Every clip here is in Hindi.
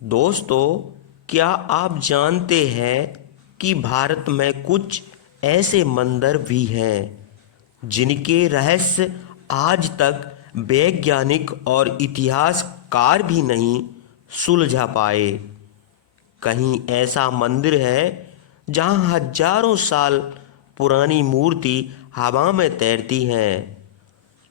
दोस्तों, क्या आप जानते हैं कि भारत में कुछ ऐसे मंदिर भी हैं जिनके रहस्य आज तक वैज्ञानिक और इतिहासकार भी नहीं सुलझा पाए। कहीं ऐसा मंदिर है जहां हजारों साल पुरानी मूर्ति हवा में तैरती है,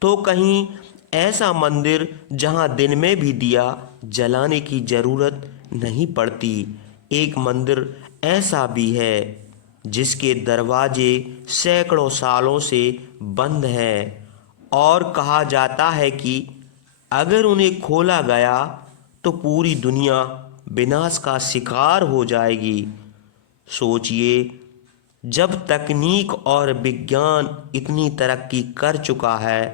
तो कहीं ऐसा मंदिर जहां दिन में भी दिया जलाने की जरूरत नहीं पड़ती। एक मंदिर ऐसा भी है जिसके दरवाजे सैकड़ों सालों से बंद हैं और कहा जाता है कि अगर उन्हें खोला गया तो पूरी दुनिया विनाश का शिकार हो जाएगी। सोचिए, जब तकनीक और विज्ञान इतनी तरक्की कर चुका है,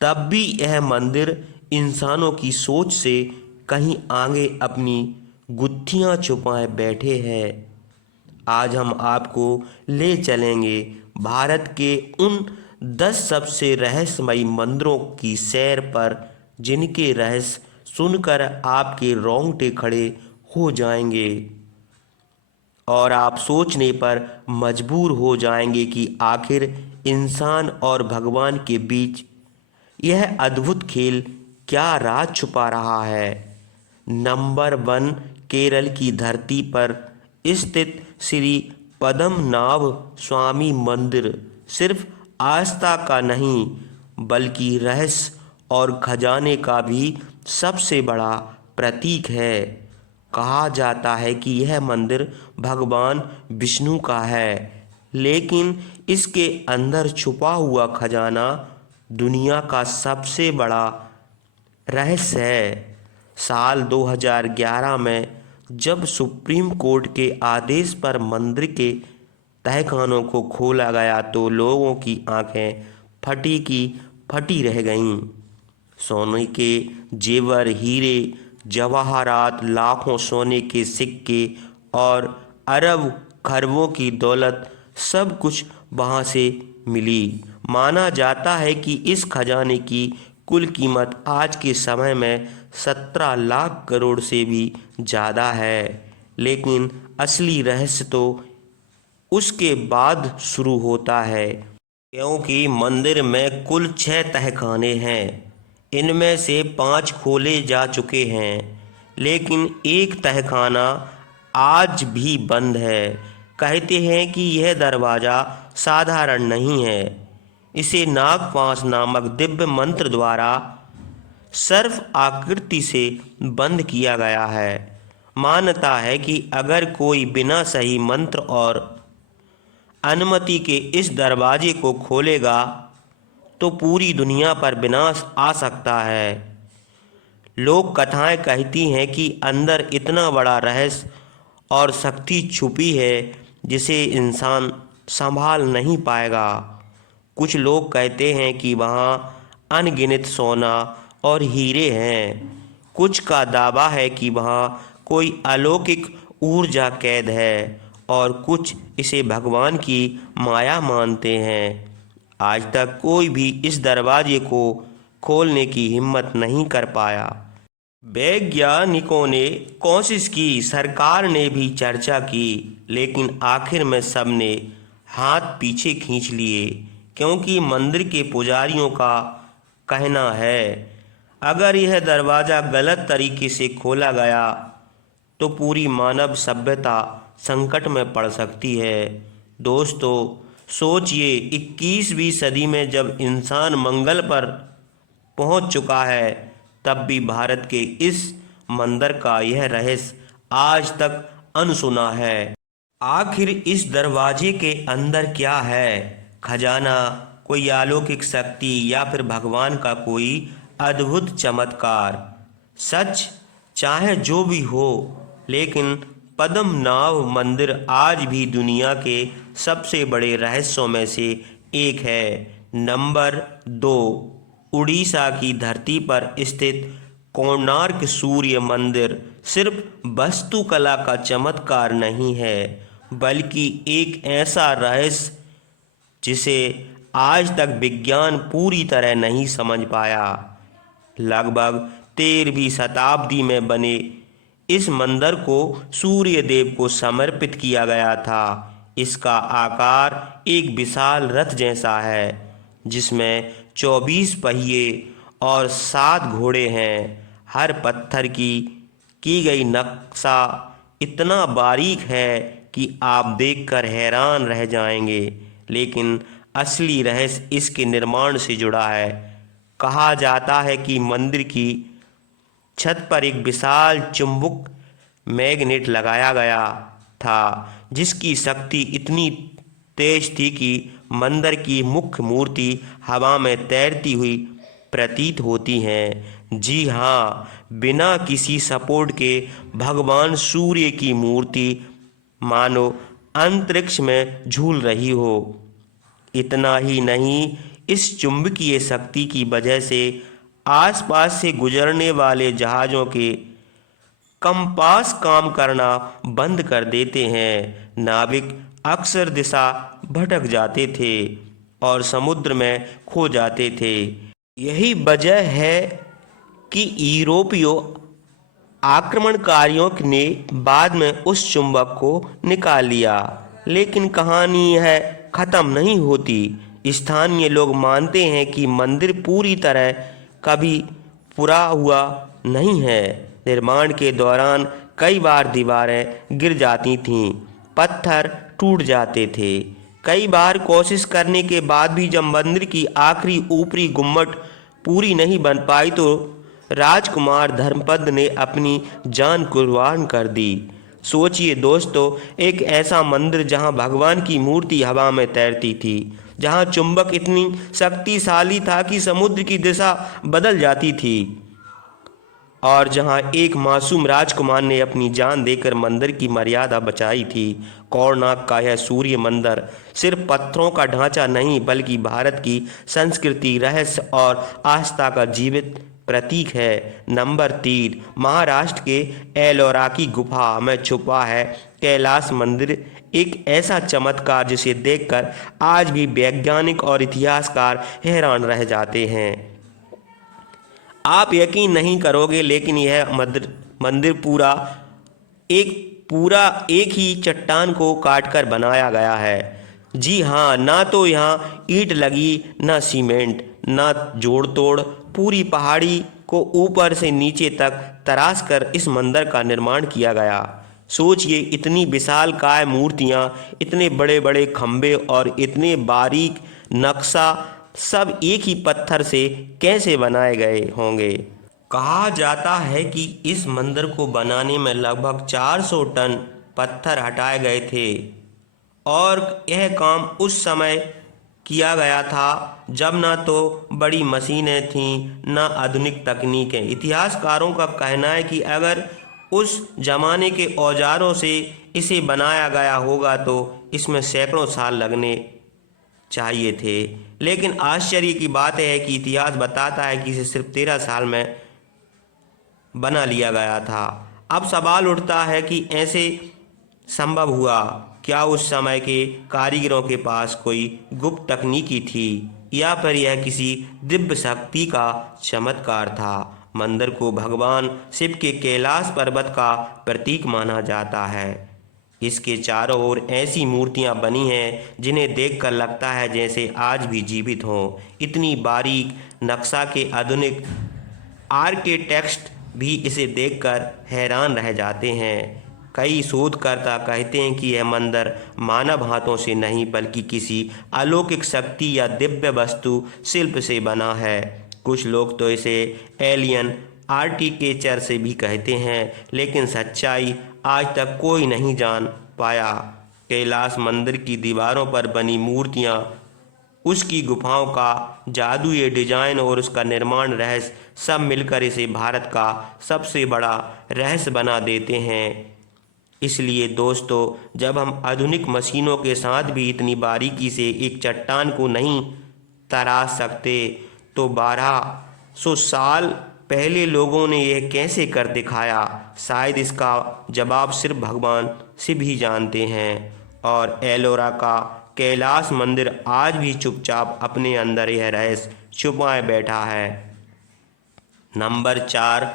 तब भी यह मंदिर इंसानों की सोच से कहीं आगे अपनी गुत्थियां छुपाए बैठे हैं। आज हम आपको ले चलेंगे भारत के उन 10 सबसे रहस्यमयी मंदिरों की सैर पर जिनके रहस्य सुनकर आपके रोंगटे खड़े हो जाएंगे और आप सोचने पर मजबूर हो जाएंगे कि आखिर इंसान और भगवान के बीच यह अद्भुत खेल क्या राज छुपा रहा है। नंबर 1, केरल की धरती पर स्थित श्री पद्मनाभ स्वामी मंदिर सिर्फ आस्था का नहीं बल्कि रहस्य और खजाने का भी सबसे बड़ा प्रतीक है। कहा जाता है कि यह मंदिर भगवान विष्णु का है, लेकिन इसके अंदर छुपा हुआ खजाना दुनिया का सबसे बड़ा रहस्य है। साल 2011 में जब सुप्रीम कोर्ट के आदेश पर मंदिर के तहखानों को खोला गया तो लोगों की आंखें फटी की फटी रह गईं। सोने के जेवर, हीरे जवाहरात, लाखों सोने के सिक्के और अरब खरबों की दौलत, सब कुछ वहां से मिली। माना जाता है कि इस खजाने की कुल कीमत आज के समय में 17 लाख करोड़ से भी ज़्यादा है। लेकिन असली रहस्य तो उसके बाद शुरू होता है, क्योंकि मंदिर में कुल 6 तहखाने हैं। इनमें से 5 खोले जा चुके हैं, लेकिन एक तहखाना आज भी बंद है। कहते हैं कि यह दरवाज़ा साधारण नहीं है, इसे नागपाश नामक दिव्य मंत्र द्वारा सर्प आकृति से बंद किया गया है। मान्यता है कि अगर कोई बिना सही मंत्र और अनुमति के इस दरवाजे को खोलेगा तो पूरी दुनिया पर विनाश आ सकता है। लोक कथाएं कहती हैं कि अंदर इतना बड़ा रहस्य और शक्ति छुपी है जिसे इंसान संभाल नहीं पाएगा। कुछ लोग कहते हैं कि वहाँ अनगिनत सोना और हीरे हैं। कुछ का दावा है कि वहाँ कोई अलौकिक ऊर्जा कैद है और कुछ इसे भगवान की माया मानते हैं। आज तक कोई भी इस दरवाजे को खोलने की हिम्मत नहीं कर पाया। वैज्ञानिकों ने कोशिश की, सरकार ने भी चर्चा की, लेकिन आखिर में सबने हाथ पीछे खींच लिए, क्योंकि मंदिर के पुजारियों का कहना है अगर यह दरवाज़ा गलत तरीके से खोला गया तो पूरी मानव सभ्यता संकट में पड़ सकती है। दोस्तों, सोचिए, 21वीं सदी में जब इंसान मंगल पर पहुंच चुका है, तब भी भारत के इस मंदिर का यह रहस्य आज तक अनसुना है। आखिर इस दरवाजे के अंदर क्या है? खजाना, कोई अलौकिक शक्ति या फिर भगवान का कोई अद्भुत चमत्कार? सच चाहे जो भी हो, लेकिन पद्मनाभ मंदिर आज भी दुनिया के सबसे बड़े रहस्यों में से एक है। नंबर 2, उड़ीसा की धरती पर स्थित कोणार्क सूर्य मंदिर सिर्फ वास्तुकला का चमत्कार नहीं है, बल्कि एक ऐसा रहस्य जिसे आज तक विज्ञान पूरी तरह नहीं समझ पाया। लगभग 13वीं शताब्दी में बने इस मंदिर को सूर्य देव को समर्पित किया गया था। इसका आकार एक विशाल रथ जैसा है जिसमें 24 पहिए और 7 घोड़े हैं। हर पत्थर की गई नक्शा इतना बारीक है कि आप देखकर हैरान रह जाएंगे, लेकिन असली रहस्य इसके निर्माण से जुड़ा है। कहा जाता है कि मंदिर की छत पर एक विशाल चुंबक मैग्नेट लगाया गया था जिसकी शक्ति इतनी तेज थी कि मंदिर की मुख्य मूर्ति हवा में तैरती हुई प्रतीत होती है। जी हाँ, बिना किसी सपोर्ट के भगवान सूर्य की मूर्ति मानो अंतरिक्ष में झूल रही हो। इतना ही नहीं, इस चुंबकीय शक्ति की वजह से आसपास से गुजरने वाले जहाज़ों के कंपास काम करना बंद कर देते हैं। नाविक अक्सर दिशा भटक जाते थे और समुद्र में खो जाते थे। यही वजह है कि यूरोपीय आक्रमणकारियों ने बाद में उस चुंबक को निकाल लिया। लेकिन कहानी है ख़त्म नहीं होती। स्थानीय लोग मानते हैं कि मंदिर पूरी तरह कभी पूरा हुआ नहीं है। निर्माण के दौरान कई बार दीवारें गिर जाती थीं, पत्थर टूट जाते थे। कई बार कोशिश करने के बाद भी जब मंदिर की आखिरी ऊपरी गुम्मट पूरी नहीं बन पाई तो राजकुमार धर्मपद ने अपनी जान कुर्बान कर दी। सोचिए दोस्तों, एक ऐसा मंदिर जहां भगवान की मूर्ति हवा में तैरती थी, जहां चुंबक इतनी शक्तिशाली था कि समुद्र की दिशा बदल जाती थी, और जहां एक मासूम राजकुमार ने अपनी जान देकर मंदिर की मर्यादा बचाई थी। कोणार्क का यह सूर्य मंदिर सिर्फ पत्थरों का ढांचा नहीं बल्कि भारत की संस्कृति, रहस्य और आस्था का जीवित प्रतीक है। नंबर 3, महाराष्ट्र के एलोरा की गुफा में छुपा है कैलाश मंदिर, एक ऐसा चमत्कार जिसे देखकर आज भी वैज्ञानिक और इतिहासकार हैरान रह जाते हैं। आप यकीन नहीं करोगे, लेकिन यह मंदिर पूरा एक ही चट्टान को काटकर बनाया गया है। जी हाँ, ना तो यहाँ ईंट लगी, ना सीमेंट, ना जोड़ तोड़। पूरी पहाड़ी को ऊपर से नीचे तक तराश कर इस मंदिर का निर्माण किया गया। सोचिए, इतनी विशालकाय मूर्तियाँ, इतने बड़े बड़े खंभे और इतने बारीक नक्शा सब एक ही पत्थर से कैसे बनाए गए होंगे। कहा जाता है कि इस मंदिर को बनाने में लगभग 400 टन पत्थर हटाए गए थे और यह काम उस समय किया गया था जब ना तो बड़ी मशीनें थीं, ना आधुनिक तकनीकें। इतिहासकारों का कहना है कि अगर उस जमाने के औजारों से इसे बनाया गया होगा तो इसमें सैकड़ों साल लगने चाहिए थे। लेकिन आश्चर्य की बात है कि इतिहास बताता है कि इसे सिर्फ 13 साल में बना लिया गया था। अब सवाल उठता है कि ऐसे संभव हुआ क्या? उस समय के कारीगरों के पास कोई गुप्त तकनीकी थी या फिर यह किसी दिव्य शक्ति का चमत्कार था? मंदिर को भगवान शिव के कैलाश पर्वत का प्रतीक माना जाता है। इसके चारों ओर ऐसी मूर्तियां बनी हैं जिन्हें देखकर लगता है जैसे आज भी जीवित हों। इतनी बारीक नक्शा के आधुनिक आर्किटेक्ट भी इसे देखकर हैरान रह जाते हैं। कई शोधकर्ता कहते हैं कि यह मंदिर मानव हाथों से नहीं बल्कि किसी अलौकिक शक्ति या दिव्य वस्तु शिल्प से बना है। कुछ लोग तो इसे एलियन आर्किटेक्चर से भी कहते हैं, लेकिन सच्चाई आज तक कोई नहीं जान पाया। कैलाश मंदिर की दीवारों पर बनी मूर्तियाँ, उसकी गुफाओं का जादुई डिजाइन और उसका निर्माण रहस्य सब मिलकर इसे भारत का सबसे बड़ा रहस्य बना देते हैं। इसलिए दोस्तों, जब हम आधुनिक मशीनों के साथ भी इतनी बारीकी से एक चट्टान को नहीं तराश सकते तो 1200 साल पहले लोगों ने यह कैसे कर दिखाया? शायद इसका जवाब सिर्फ भगवान शिव ही जानते हैं। और एलोरा का कैलाश मंदिर आज भी चुपचाप अपने अंदर यह रहस्य छुपाए बैठा है। नंबर 4,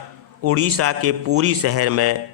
उड़ीसा के पुरी शहर में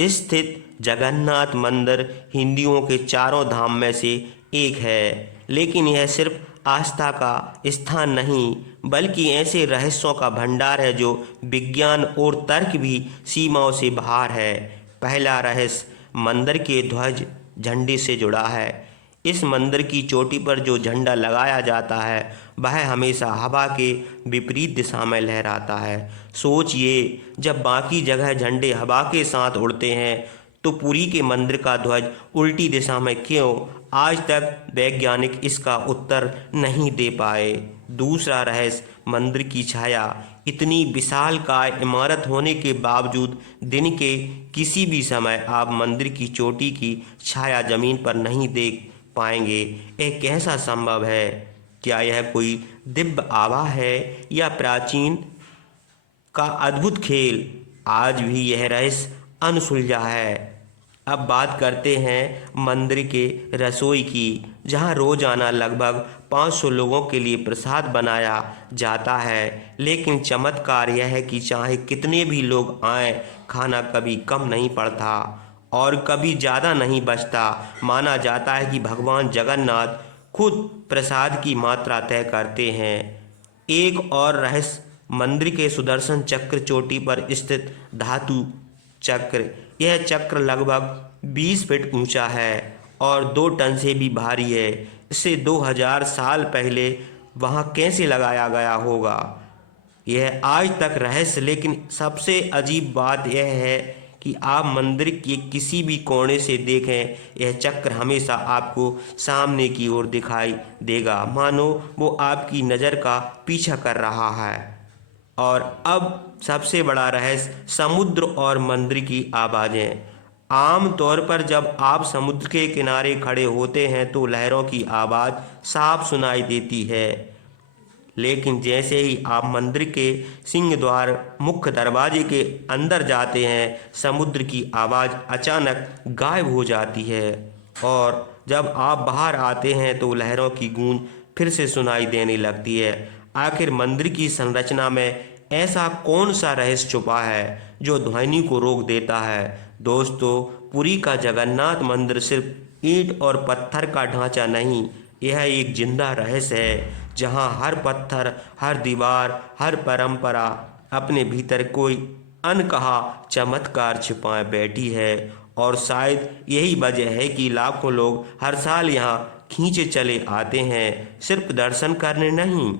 स्थित जगन्नाथ मंदिर हिंदुओं के चारों धाम में से एक है, लेकिन यह सिर्फ आस्था का स्थान नहीं बल्कि ऐसे रहस्यों का भंडार है जो विज्ञान और तर्क भी सीमाओं से बाहर है। पहला रहस्य मंदिर के ध्वज झंडे से जुड़ा है। इस मंदिर की चोटी पर जो झंडा लगाया जाता है वह हमेशा हवा के विपरीत दिशा में लहराता है। सोचिए, जब बाकी जगह झंडे हवा के साथ उड़ते हैं तो पुरी के मंदिर का ध्वज उल्टी दिशा में क्यों? आज तक वैज्ञानिक इसका उत्तर नहीं दे पाए। दूसरा रहस्य मंदिर की छाया। इतनी विशालकाय इमारत होने के बावजूद दिन के किसी भी समय आप मंदिर की चोटी की छाया जमीन पर नहीं देख पाएंगे। यह कैसा संभव है? क्या यह कोई दिव्य आभा है या प्राचीन का अद्भुत खेल? आज भी यह रहस्य अनसुलझा है। अब बात करते हैं मंदिर के रसोई की, जहां रोजाना लगभग 500 लोगों के लिए प्रसाद बनाया जाता है। लेकिन चमत्कार यह है कि चाहे कितने भी लोग आएं, खाना कभी कम नहीं पड़ता और कभी ज़्यादा नहीं बचता। माना जाता है कि भगवान जगन्नाथ खुद प्रसाद की मात्रा तय करते हैं। एक और रहस्य मंदिर के सुदर्शन चक्र चोटी पर स्थित धातु चक्र। यह चक्र लगभग 20 फीट ऊंचा है और 2 टन से भी भारी है। इसे 2000 साल पहले वहां कैसे लगाया गया होगा, यह आज तक रहस्य। लेकिन सबसे अजीब बात यह है कि आप मंदिर के किसी भी कोने से देखें, यह चक्र हमेशा आपको सामने की ओर दिखाई देगा, मानो वो आपकी नज़र का पीछा कर रहा है। और अब सबसे बड़ा रहस्य समुद्र और मंदिर की आवाज़ें। आम तौर पर जब आप समुद्र के किनारे खड़े होते हैं तो लहरों की आवाज़ साफ सुनाई देती है, लेकिन जैसे ही आप मंदिर के सिंह द्वार मुख्य दरवाजे के अंदर जाते हैं, समुद्र की आवाज़ अचानक गायब हो जाती है और जब आप बाहर आते हैं तो लहरों की गूंज फिर से सुनाई देने लगती है। आखिर मंदिर की संरचना में ऐसा कौन सा रहस्य छुपा है जो ध्वनि को रोक देता है? दोस्तों, पुरी का जगन्नाथ मंदिर सिर्फ ईंट और पत्थर का ढांचा नहीं, यह एक जिंदा रहस्य है जहां हर पत्थर, हर दीवार, हर परंपरा अपने भीतर कोई अनकहा चमत्कार छिपाए बैठी है। और शायद यही वजह है कि लाखों लोग हर साल यहाँ खींचे चले आते हैं, सिर्फ दर्शन करने नहीं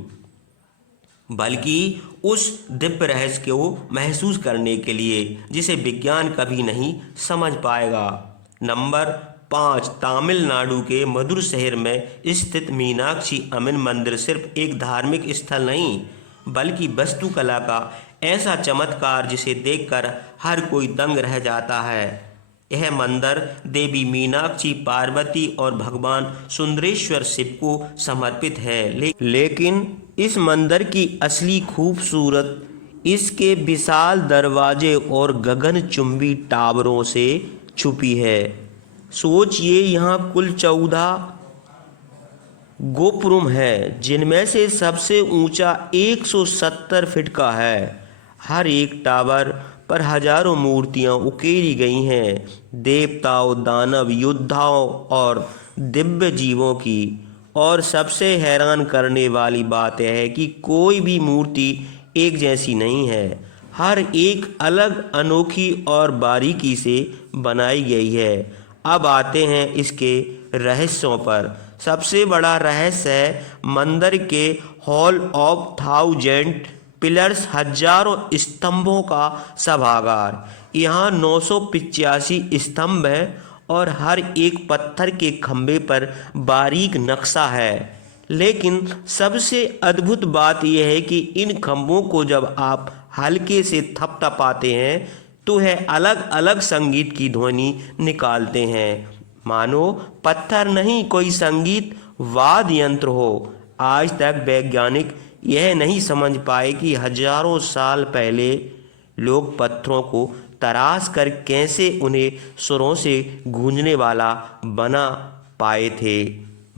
बल्कि उस दिव्य रहस्य को महसूस करने के लिए जिसे विज्ञान कभी नहीं समझ पाएगा। नंबर 5, तमिलनाडु के मदुर शहर में स्थित मीनाक्षी अம்மன் मंदिर सिर्फ एक धार्मिक स्थल नहीं बल्कि वास्तुकला का ऐसा चमत्कार जिसे देखकर हर कोई दंग रह जाता है। यह मंदिर देवी मीनाक्षी, पार्वती और भगवान सुंदरेश्वर शिव को समर्पित है। लेकिन इस मंदिर की असली खूबसूरत इसके विशाल दरवाजे और गगनचुंबी टावरों से छुपी है। सोचिए, यहाँ कुल 14 गोपुरम है, जिनमें से सबसे ऊंचा 170 फीट का है। हर एक टावर पर हजारों मूर्तियां उकेरी गई हैं, देवताओं, दानव, योद्धाओं और दिव्य जीवों की। और सबसे हैरान करने वाली बात यह है कि कोई भी मूर्ति एक जैसी नहीं है, हर एक अलग, अनोखी और बारीकी से बनाई गई है। अब आते हैं इसके रहस्यों पर। सबसे बड़ा रहस्य है मंदिर के हॉल ऑफ 1000 पिलर्स, हजारों स्तंभों का सभागार। यहाँ 985 स्तंभ हैं और हर एक पत्थर के खंभे पर बारीक नक्शा है। लेकिन सबसे अद्भुत बात यह है कि इन खंभों को जब आप हल्के से थपथपाते हैं तो है अलग अलग संगीत की ध्वनि निकालते हैं, मानो पत्थर नहीं कोई संगीत वाद्य यंत्र हो। आज तक वैज्ञानिक यह नहीं समझ पाए कि हजारों साल पहले लोग पत्थरों को तराश कर कैसे उन्हें सुरों से गूंजने वाला बना पाए थे।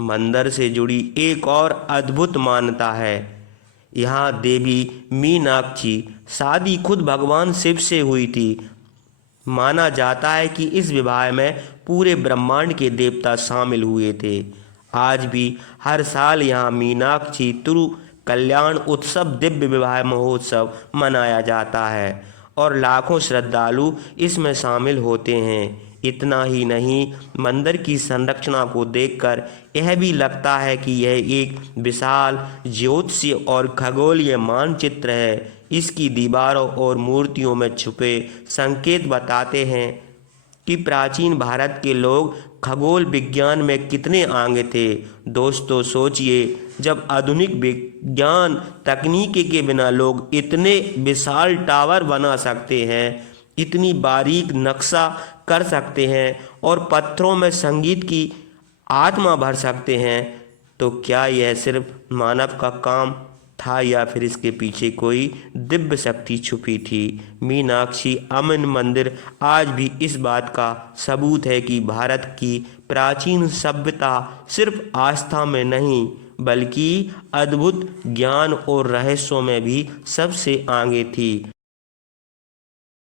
मंदिर से जुड़ी एक और अद्भुत मान्यता है। यहाँ देवी मीनाक्षी शादी खुद भगवान शिव से हुई थी। माना जाता है कि इस विवाह में पूरे ब्रह्मांड के देवता शामिल हुए थे। आज भी हर साल यहाँ मीनाक्षी तिरु कल्याण उत्सव दिव्य विवाह महोत्सव मनाया जाता है और लाखों श्रद्धालु इसमें शामिल होते हैं। इतना ही नहीं, मंदिर की संरचना को देखकर यह भी लगता है कि यह एक विशाल ज्योतिषीय और खगोलीय मानचित्र है। इसकी दीवारों और मूर्तियों में छुपे संकेत बताते हैं कि प्राचीन भारत के लोग खगोल विज्ञान में कितने आगे थे। दोस्तों सोचिए, जब आधुनिक विज्ञान तकनीकी के बिना लोग इतने विशाल टावर बना सकते हैं, इतनी बारीक नक्शा कर सकते हैं और पत्थरों में संगीत की आत्मा भर सकते हैं, तो क्या यह सिर्फ मानव का काम था या फिर इसके पीछे कोई दिव्य शक्ति छुपी थी। मीनाक्षी अम्मन मंदिर आज भी इस बात का सबूत है कि भारत की प्राचीन सभ्यता सिर्फ आस्था में नहीं बल्कि अद्भुत ज्ञान और रहस्यों में भी सबसे आगे थी।